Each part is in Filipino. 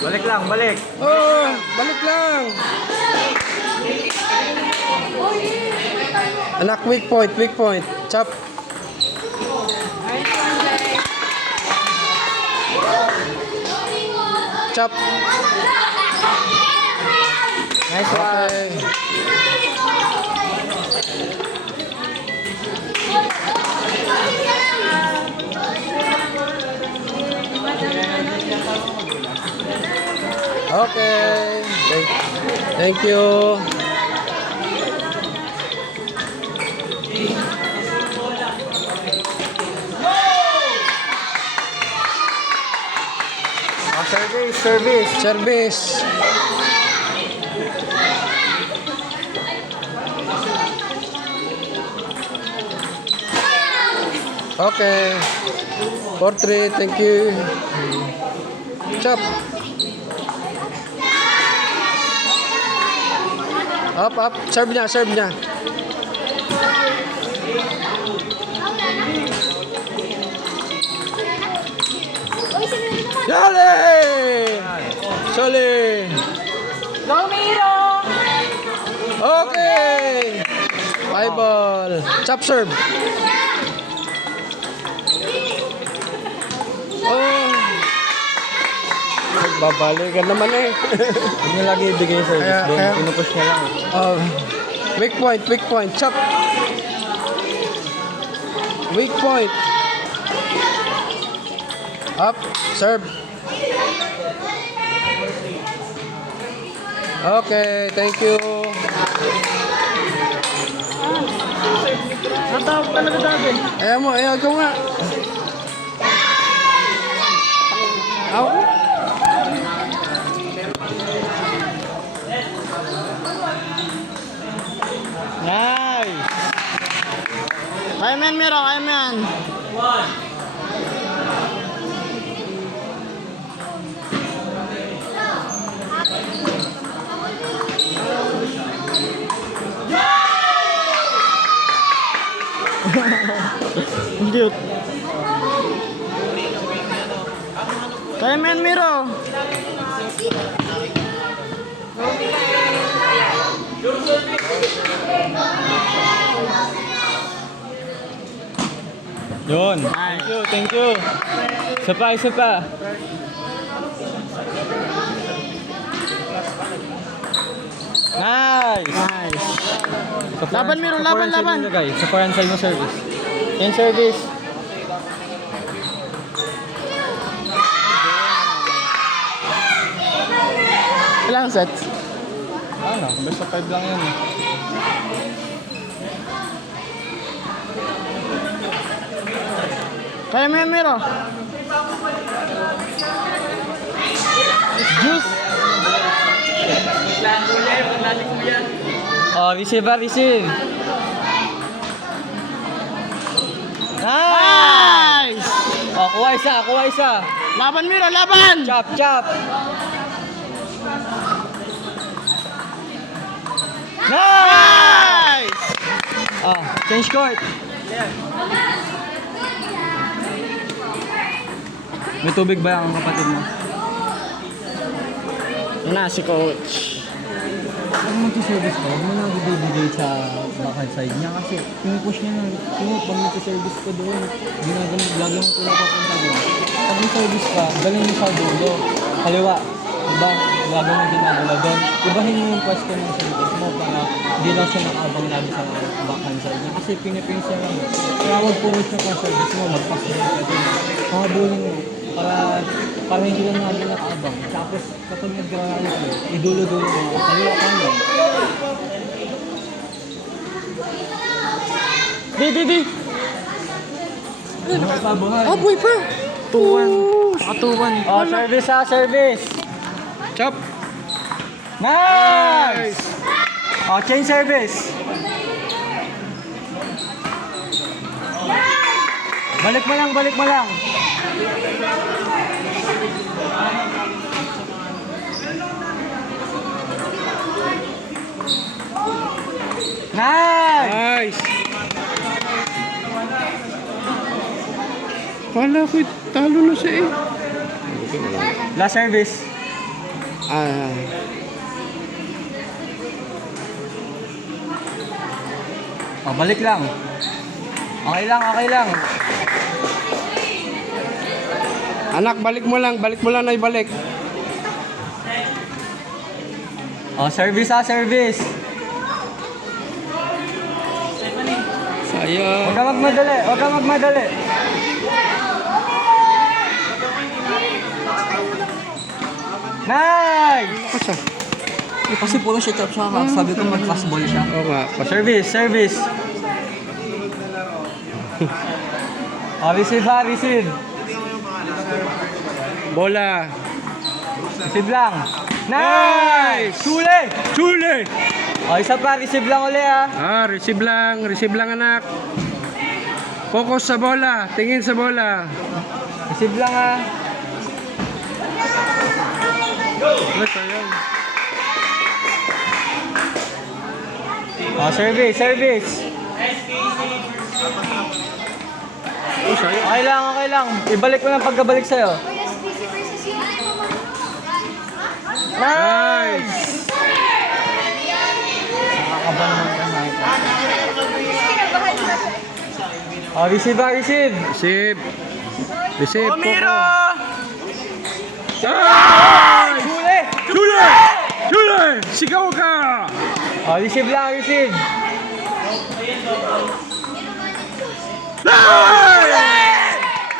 Balik lang, balik. Oh, balik lang. Anak, weak point, weak point. Chop. Chop. Nice one. Okay. Okay. Thank you. Oh, service, service. Service. Okay. 4-3, thank you. Chop. Up. Serve niya, serve niya. Yali! Soli! Go, Miro! Okay! 5 ball. Chop serve. Oh. Babalikan naman eh. Hindi niya lagi ibigay yung service Kaya- doon. kaya- Pinupush niya lang. Oh. Weak point. Chop. Weak point. Up. Serve. Okay, thank you. Natawag talaga dati. Ayaw ko nga. Aw. Nice! Kaya man, Miro, kaya man. Cute. Kaya man, Miro. Yun. Thank you. Isa pa. Nice! Nice. Sa Laban, Miro, laban. Sa foreign side mo service. Yan service. Ilang sets? Ano? Best of 5 lang yun. Kaya man, Miro. Juice! Oh, receive. Nice! Oh, kuha isa. Laban, Miro, laban! Chop. Nice! Nice! Ah, change court. May tubig ba ang kapatid mo? Yun na, si coach. Pag mag-service ka, huwag mo na bibigay sa backhand side niya kasi pinupush niya ng pag mag-service ka doon, ginagawa, lagi mo tulad papunta doon. Pag mag-service ka, galing mo sa dulo, kaliwa, diba? Lagi mo ginagawa doon. Ibahin mo yung pwesto ng service mo para hindi lang siya nakabang lagi sa backhand side niya kasi pinipins niya lang. Kaya wag pumus na ka service mo, mag-pass din ka din. Pakabulin mo para hindi lang natin nakaabang. Tapos kapag nag-granate mo, idulo-dulo mo, kaliwa ka lang. Di. Ano pa buhay? Oh, boy pa. 2-1. Naka 2-1. Oh, service. Chop. Nice! Oh, change service. Balik mo lang. Nice! Nice. Kala ko talo na siya eh. Last service. Oh, balik lang. Okay lang, okay lang. Anak, balik mo lang na ibalik. Oh, service service. Sayang. Huwag ka magmadali, huwag ka magmadali. Nice! Ako siya. Kasi puro siya chop siya. Sabi ko mag-fastball siya. Oo nga. Service, service. Oh, receive ha, receive. Bola. Receive lang. Nice! Chule! Chule! Oh, isa pa, receive lang uli ha. Receive lang anak. Focus sa bola, tingin sa bola. Receive lang ha. Ay, sayang. Oh, service, service. Oh, sayang. Okay lang, okay lang. Ibalik mo lang pagkabalik sa'yo. Nice! Nakakaba naman ka na ito. Oh, receive ha, receive. Receive. Receive. Miro! Ay! Chule! Chule! Chule! Sigaw ka! Oh, receive lang, receive.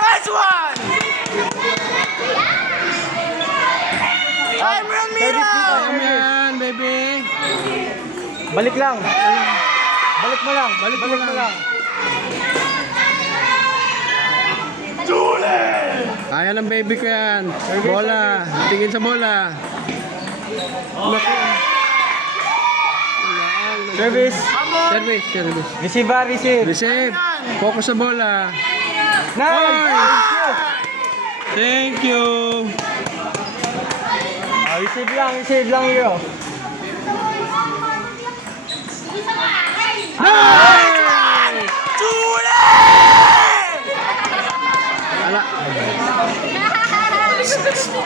Nice one! Time run, Miro! Ayan yan, baby. Balik lang. Balik mo lang. Balik mo lang. Kaya ng baby ko yan. Bola. Tingin sa bola. Service. Service. Service. Receive ha, receive. Receive. Focus sa bola. Nice! Thank you. Oh, receive lang, Hero. Nice!